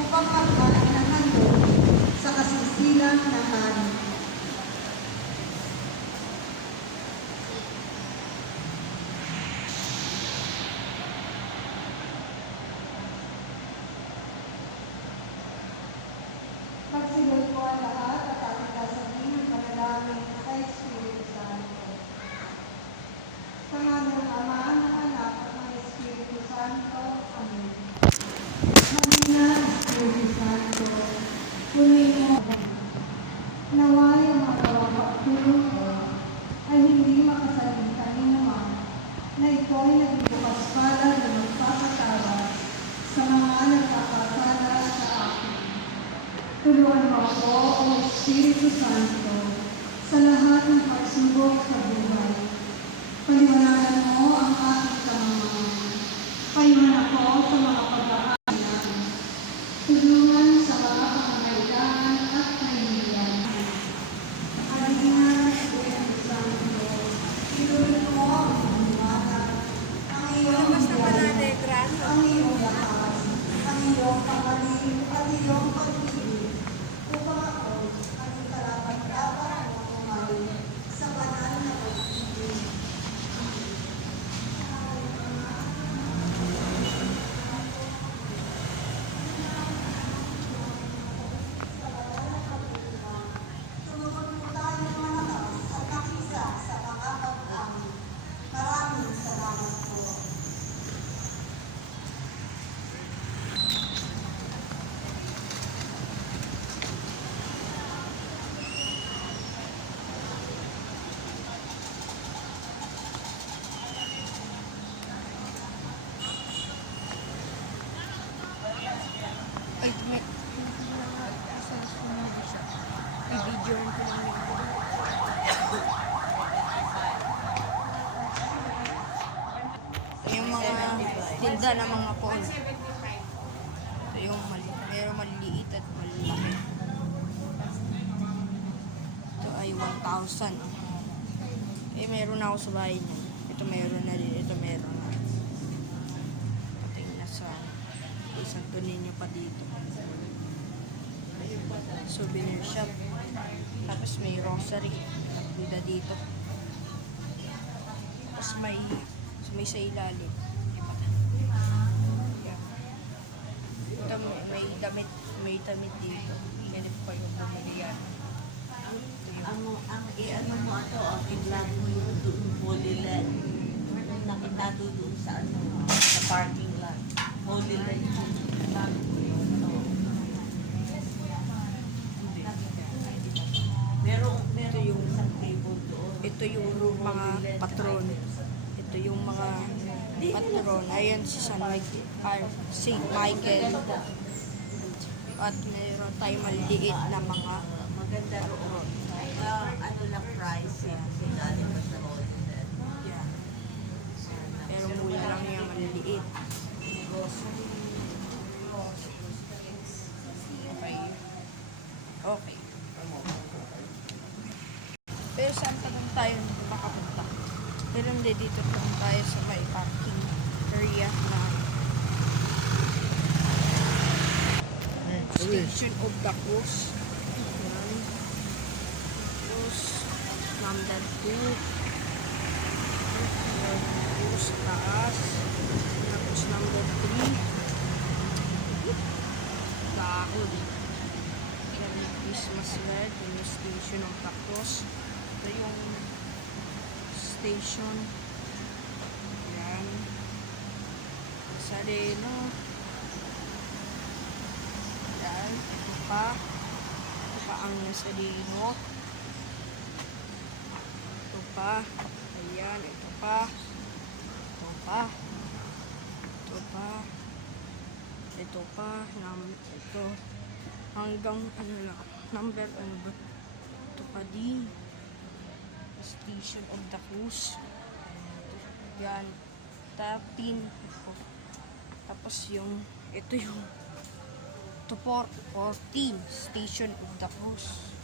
upang magkaroon ng handog sa kasisilang na hari. Magsigol po ang lahat at ating kasabihin ng panalangin sa Espiritu Santo. Sa ngalan ng Ama, ng Anak, at ng Espiritu Santo. Amen. Magina, Espiritu Santo, punoy mo naway ang mga pagtulong ko ay hindi makasalitan ni naman na ito ay nagbubukas para na magpapatawad sa mga nagpapasala sa akin. Tulungan mo ako, O Espiritu Santo, sa lahat ng pagsubok sa buhay. Paliwanagan mo ang aking kamamahan. Payuhan ako sa mga pag-aaral. Tulungan sa mga pangangailangan at kahihiyan. Halina, Espiritu Santo, ilulun mo ang panghiwaga, ang iyong biyahe, ang iyong lakas, ang iyong pagaling at iyong pag-ibig, upang ako ang karapat-dapat na kumain sa banal na pag-ibig. Yung mga tinda ng mga phone. Ito yung meron maliliit at malaki. Ito ay 1,000. Eh, meron na ako sa bahay niya. Ito meron na din. Ito meron na. Pating nasa isang tuninyo pa dito. Souvenir shop. Tapos may rosary. Nakita dito. Tapos may sa ilalim. Ito may damit dito. Ganito pa yung bumili yan. Ano mo ito, i-vlog mo yung doon Holy Land. Nakita doon sa sa parking lot. Holy Land yung vlog mo yun. Meron yung isang table doon. Ito yung mga patron. Ito yung mga patron. Ayan si Saint Michael. At mayroon tayong maliliit na mga maganda roon. Ano lang price yan. Sinali pa sa Holy Land. yan. Pero mula lang yung maliliit. Okay. Pero saan tayo makapunta? Pero hindi dito tayo sa may parking area na Station of the Cruz. Yan. Cruz number 2. Cruz taas. Tapos number 3. Dahon. Yan yung Christmas light. Yung Station of the Cruz. Ito yung station. Yan. Nazareno. Yan, ito pa. Ito pa ang Nazareno. Ito pa. Ayan, ito pa. Ito pa. Ito pa. Ito pa. Ito. Hanggang ano lang. Number ano ba? Ito pa din. Station of the Cruz. Yan. 13. Ito. Tapos yung, ito yung, ito 14. Station of the Cruz.